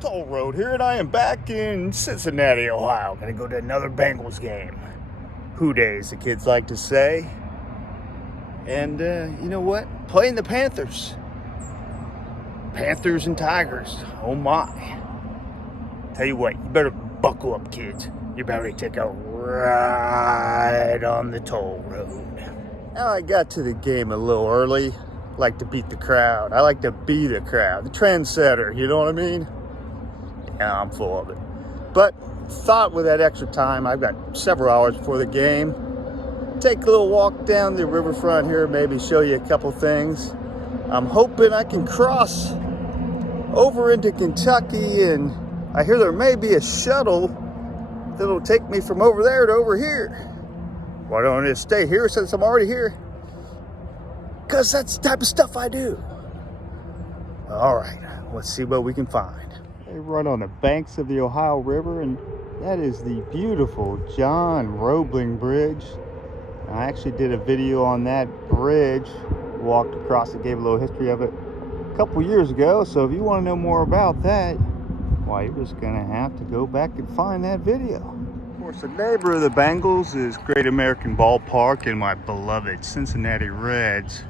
Toll Road here, and I am back in Cincinnati, Ohio. Gonna go to another Bengals game. Who days, the kids like to say. And you know what? Playing the Panthers. Panthers and Tigers. Oh my. Tell you what, you better buckle up, kids. You're about to take a ride on the toll road. Now I got to the game a little early. Like to beat the crowd. I like to be the crowd. The trendsetter, you know what I mean? Yeah, I'm full of it. But thought with that extra time, I've got several hours before the game. Take a little walk down the riverfront here, maybe show you a couple things. I'm hoping I can cross over into Kentucky, and I hear there may be a shuttle that'll take me from over there to over here. Why don't I just stay here since I'm already here? Because that's the type of stuff I do. All right, let's see what we can find. They run on the banks of the Ohio River, and that is the beautiful John Roebling Bridge. I actually did a video on that bridge, walked across it, gave a little history of it a couple years ago. So if you want to know more about that, well, you're just gonna have to go back and find that video. Of course, the neighbor of the Bengals is Great American Ballpark and my beloved Cincinnati Reds,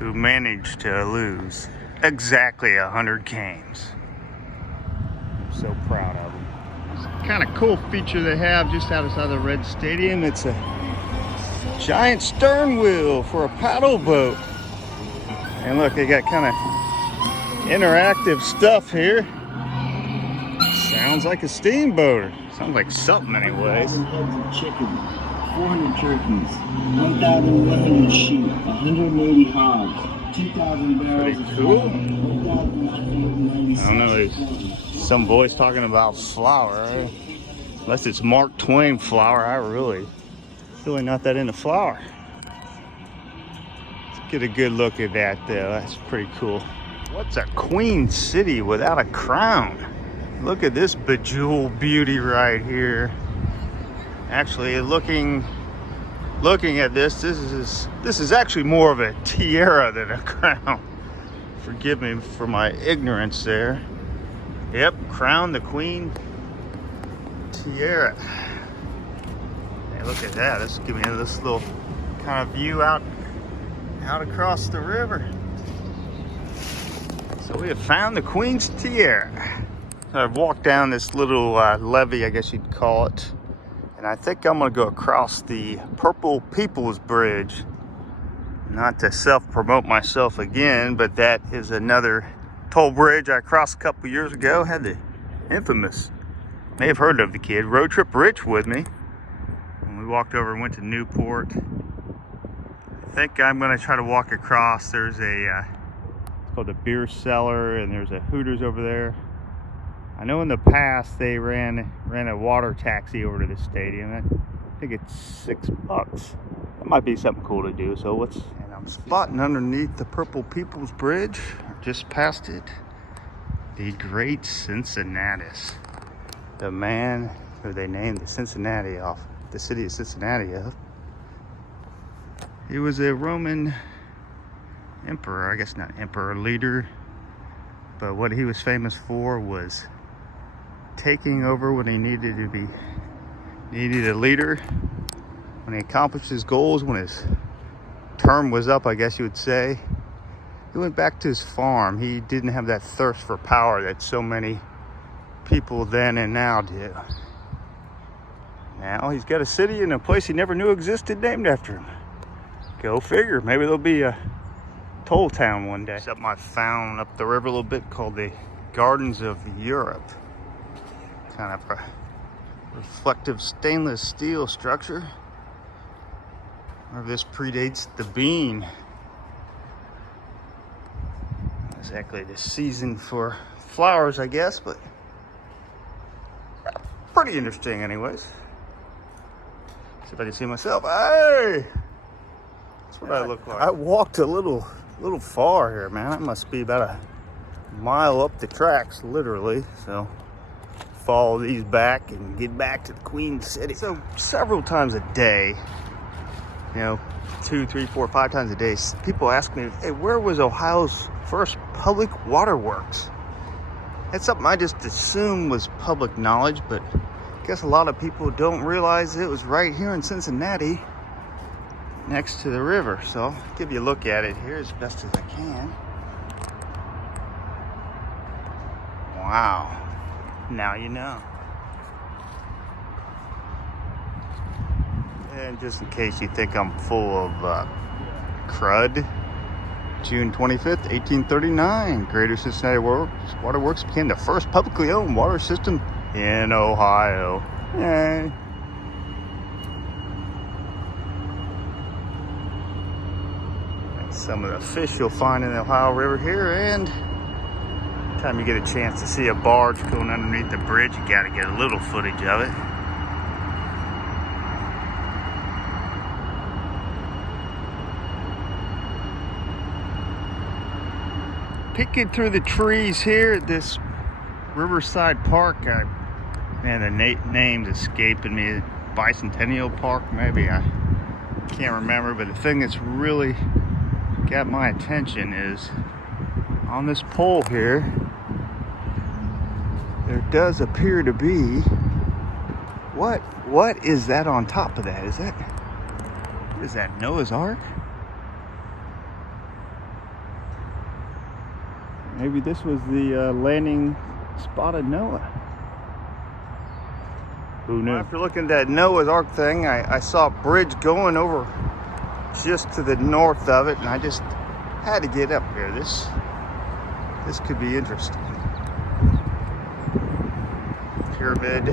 who managed to lose exactly 100 games. So proud of them. It's a kind of cool feature they have just outside the Red Stadium. It's a giant stern wheel for a paddle boat. And look, they got kind of interactive stuff here. Sounds like a steamboat. Sounds like something anyways. 1,000 heads of chicken, 400 turkeys, 1,100 sheep, 180 hogs, 2,000 barrels of cool. flour, 1,996 I don't know. Some boys talking about flour, right? Unless it's Mark Twain flour, I really not that into flour. Let's get a good look at that though. That's pretty cool. What's a queen city without a crown? Look at this bejeweled beauty right here. Actually, looking at this is actually more of a tiara than a crown. Forgive me for my ignorance there. Yep, crown the queen tiara. Hey, look at that. Let's give me this little kind of view out across the river. So we have found the queen's tiara. I've walked down this little levee, I guess you'd call it, and I think I'm gonna go across the Purple People's Bridge. Not to self-promote myself again, but that is another toll bridge I crossed a couple years ago. Had the infamous, may have heard of the kid, Road Trip Rich with me. When we walked over and went to Newport. I think I'm gonna try to walk across. There's a, it's called the Beer Cellar, and there's a Hooters over there. I know in the past they ran a water taxi over to the stadium. I think it's $6. That might be something cool to do. So and I'm spotting underneath the Purple People's Bridge, just past it, the great Cincinnatus, the man who they named the Cincinnati off, the city of Cincinnati of. He was a Roman emperor, I guess not emperor, leader, but what he was famous for was taking over when he needed to be, needed a leader. When he accomplished his goals, when his term was up, I guess you would say, he went back to his farm. He didn't have that thirst for power that so many people then and now do. Now he's got a city in a place he never knew existed named after him. Go figure. Maybe there'll be a toll town one day. Something I found up the river a little bit called the Gardens of Europe. Kind of a reflective stainless steel structure. Or this predates the bean. Not exactly the season for flowers, I guess, but pretty interesting anyways. See if I can see myself. Hey! That's what I look like. I walked a little far here, man. That must be about a mile up the tracks, literally. So follow these back and get back to the Queen City. So several times a day, you know, 2, 3, 4, 5 times a day, people ask me, hey, where was Ohio's first public waterworks? It's something I just assumed was public knowledge, but I guess a lot of people don't realize it was right here in Cincinnati, next to the river. So I'll give you a look at it here as best as I can. Wow. Now you know. And just in case you think I'm full of crud, June 25th, 1839, Greater Cincinnati Waterworks became the first publicly owned water system in Ohio. Yay. That's some of the fish you'll find in the Ohio River here, and time you get a chance to see a barge going underneath the bridge, you gotta get a little footage of it. Peeking through the trees here at this Riverside Park. Man, the name's escaping me. Bicentennial Park, maybe. I can't remember, but the thing that's really got my attention is on this pole here, there does appear to be, what is that on top of that? Is that Noah's Ark? Maybe this was the landing spot of Noah. Who knew? After looking at that Noah's Ark thing, I saw a bridge going over just to the north of it, and I just had to get up here. This could be interesting. Pyramid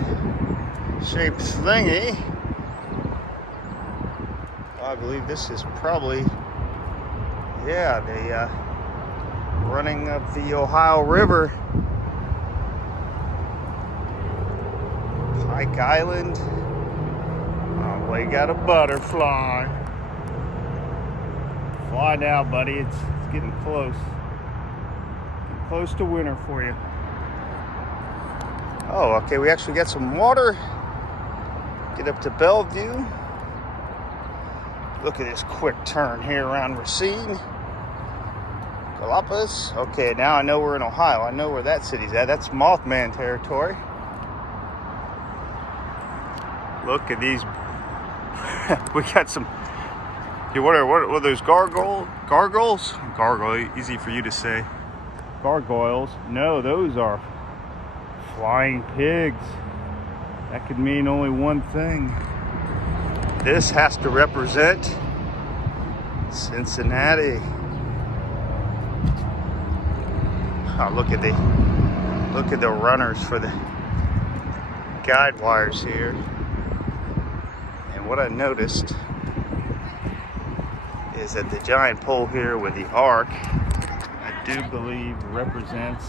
shaped thingy. I believe this is probably, yeah, the running of the Ohio River. Pike Island. Oh, we got a butterfly. Fly now, buddy. It's getting close. Getting close to winter for you. Oh, okay. We actually got some water. Get up to Bellevue. Look at this quick turn here around Racine. Galapagos. Okay, now I know we're in Ohio. I know where that city's at. That's Mothman territory. Look at these. We got some. What are those gargoyles? Gargoyle, easy for you to say. Gargoyles. No, those are flying pigs. That could mean only one thing. This has to represent Cincinnati. Oh, look at the runners for the guide wires here. And what I noticed is that the giant pole here with the arc, I do believe represents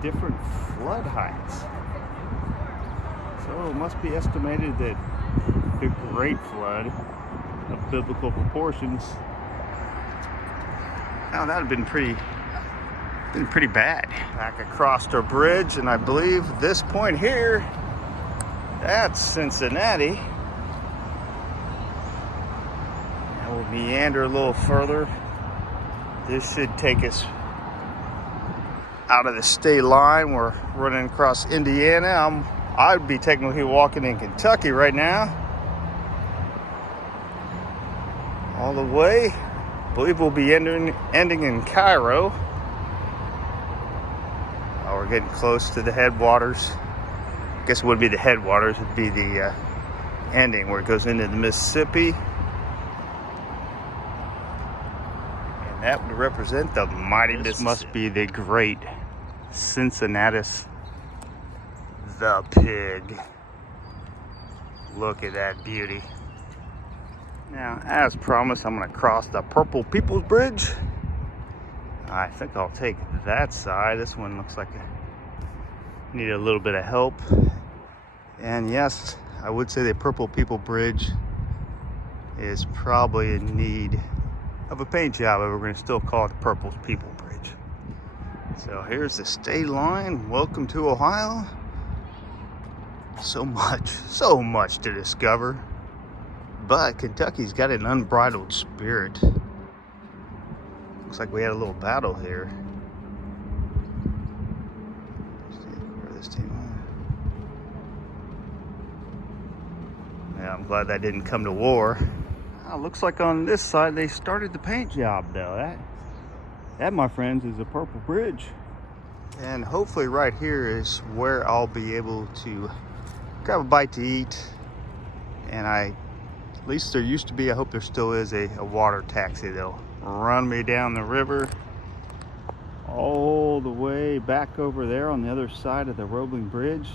different flood heights. So it must be estimated that the Great Flood of biblical proportions, now that would have been pretty bad. Back across our bridge, and I believe this point here, that's Cincinnati. And we'll meander a little further. This should take us out of the state line. We're running across Indiana. I'd be technically walking in Kentucky right now. All the way. I believe we'll be ending in Cairo. Oh, we're getting close to the headwaters. I guess it wouldn't be the headwaters, it'd be the ending where it goes into the Mississippi. And that would represent the mighty Mississippi. This must be the great Cincinnatus the pig. Look at that beauty. Now, as promised, I'm going to cross the Purple People's Bridge. I think I'll take that side. This one looks like I need a little bit of help. And yes, I would say the Purple People Bridge is probably in need of a paint job, but we're going to still call it the Purple People Bridge. So here's the state line. Welcome to Ohio. So much to discover. But Kentucky's got an unbridled spirit. Looks like we had a little battle here. interesting. Yeah, I'm glad that didn't come to war. Looks like on this side they started the paint job though. That, my friends, is a purple bridge. And hopefully right here is where I'll be able to grab a bite to eat. And at least there used to be, I hope there still is, a water taxi. They'll run me down the river all the way back over there on the other side of the Roebling Bridge.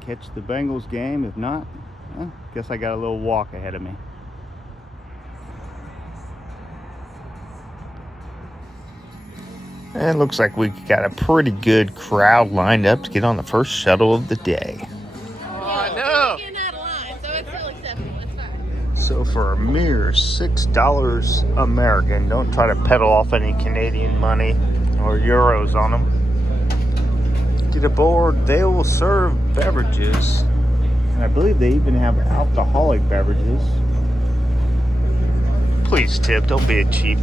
Catch the Bengals game. If not, well, guess I got a little walk ahead of me. And it looks like we got a pretty good crowd lined up to get on the first shuttle of the day. Oh, no! You're not alive, so it's still acceptable. It's fine. So for a mere $6 American, don't try to peddle off any Canadian money or euros on them. Get aboard, they will serve beverages. And I believe they even have alcoholic beverages. Please tip, don't be a cheap.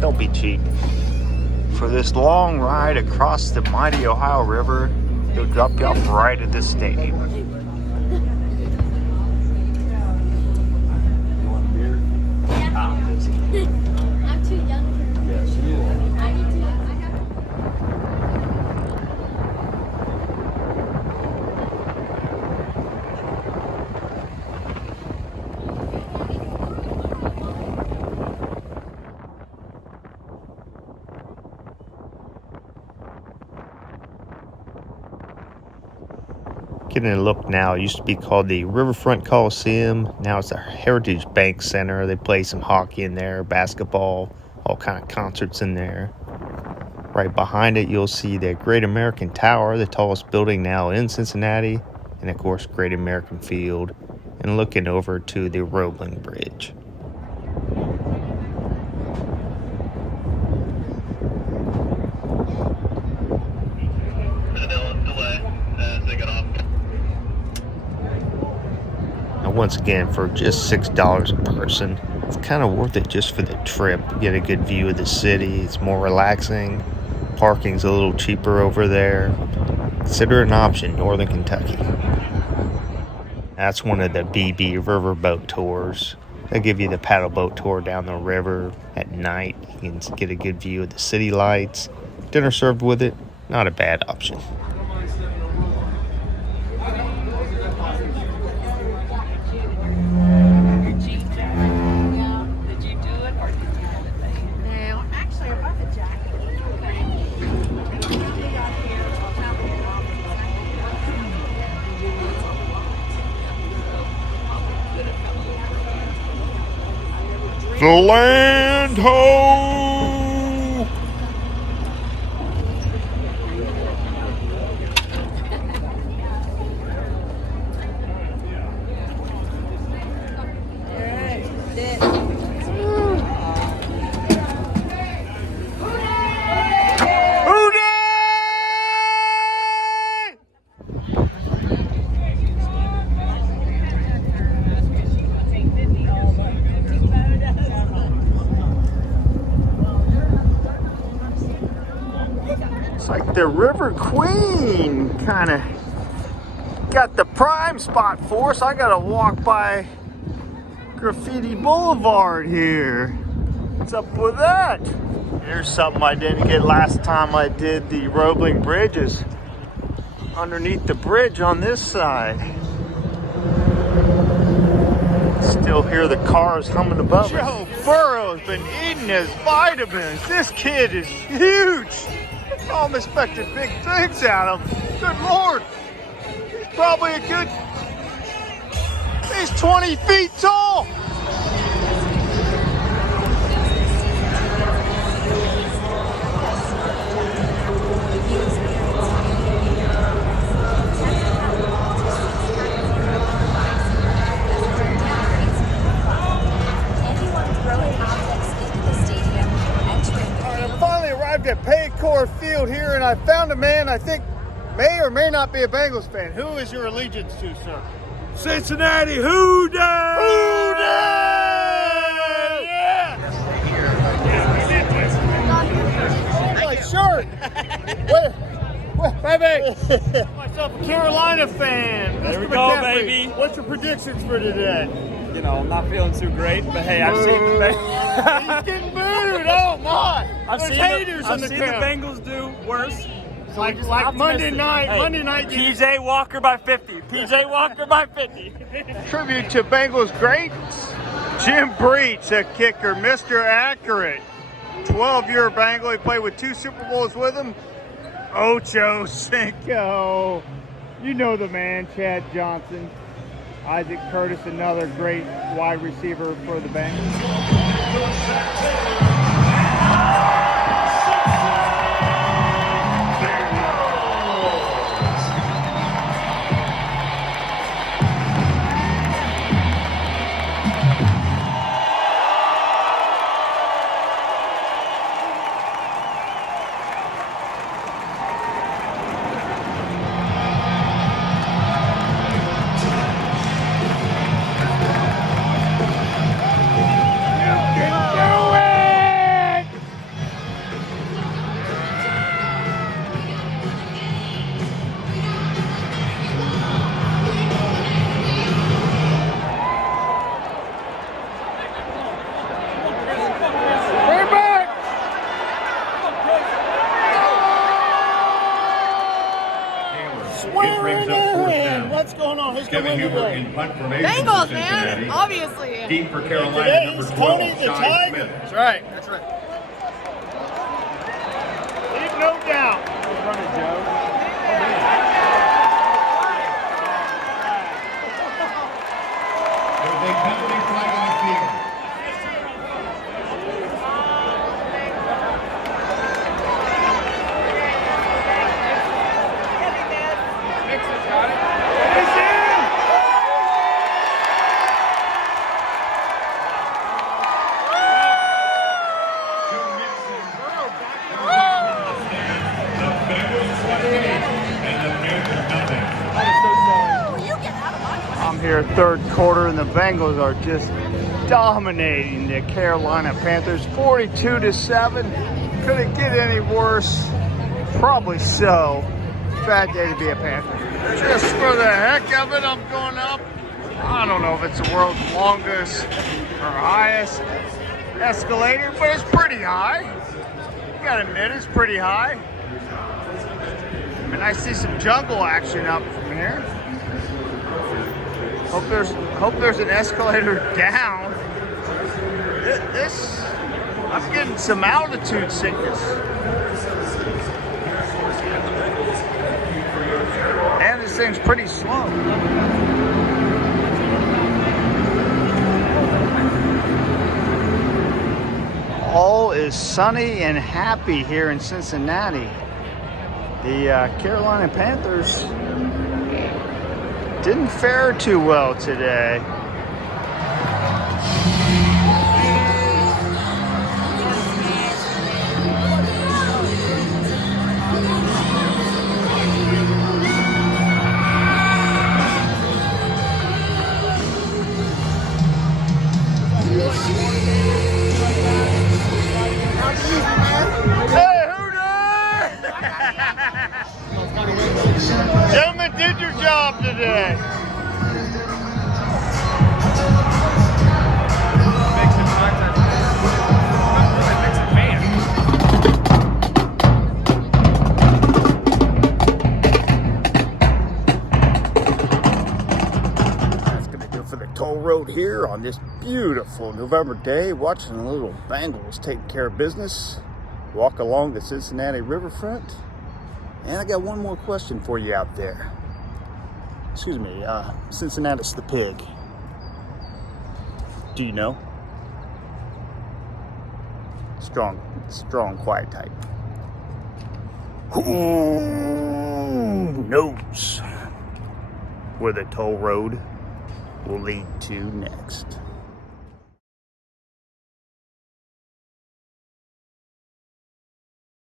Don't be cheap. For this long ride across the mighty Ohio River, they'll drop you off right at this stadium. You want a beer? Yeah. I'm too young. Yes, you are. I need to. I have. Getting a look now. It used to be called the Riverfront Coliseum. Now it's a Heritage Bank Center. They play some hockey in there, basketball, all kind of concerts in there. Right behind it, you'll see the Great American Tower, the tallest building now in Cincinnati, and of course, Great American Field, and looking over to the Roebling Bridge. Once again, for just $6 a person, it's kind of worth it just for the trip. You get a good view of the city. It's more relaxing. Parking's a little cheaper over there. Consider it an option, Northern Kentucky. That's one of the BB riverboat tours. They give you the paddle boat tour down the river at night. You can get a good view of the city lights. Dinner served with it. Not a bad option. The land ho! Like the River Queen kind of got the prime spot for us. I gotta walk by Graffiti Boulevard here. What's up with that? Here's something I didn't get last time I did the Roebling Bridges. Underneath the bridge on this side. Still hear the cars humming above it. Joe Burrow's been eating his vitamins. This kid is huge. I'm expecting big things out of him. Good Lord. He's probably he's 20 feet tall. At Paycor Field here, and I found a man I think may or may not be a Bengals fan. Who is your allegiance to, sir? Cincinnati, who dey? Who dey? Yeah! Oh, my shirt! Where? Baby! Myself a Carolina fan. There we Mr. go, McCaffrey, baby. What's your predictions for today? You know, I'm not feeling too great, but hey, I've seen the He's getting booed. Oh my! I've There's seen haters I've in the seen crowd. the Bengals do worse. So Like we're just Monday optimistic. night. Hey, Monday night. PJ Walker by 50. PJ Walker by 50. Tribute to Bengals greats. Jim Breach, a kicker, Mr. Accurate. 12-year Bengal. He played with 2 Super Bowls with him. Ocho Cinco. You know the man, Chad Johnson. Isaac Curtis, another great wide receiver for the Bengals. What's going on? Who's going to win today? Bengals, man. Obviously. Deep for Carolina, Today number is 12, Tony the Sean Tiger. Smith. That's right. That's right. Leave no doubt. Running, Joe. There's a company flag on the field. I'm here third quarter, and the Bengals are just dominating the Carolina Panthers 42-7. Could it get any worse? Probably so. Bad day to be a Panther. Just for the heck of it, I'm going up. I don't know if it's the world's longest or highest escalator, but it's pretty high. You gotta admit, it's pretty high. And I see some jungle action up from here. Hope there's an escalator down. I'm getting some altitude sickness. And this thing's pretty slow. All is sunny and happy here in Cincinnati. The Carolina Panthers didn't fare too well today. Hey, Hooter! Gentlemen, did your job today. That's going to do it for the toll road here on this beautiful November day, watching the little Bengals taking care of business. Walk along the Cincinnati Riverfront. And I got one more question for you out there. Excuse me, Cincinnatus the pig. Do you know? Strong, quiet type. Who knows where the toll road will lead to next?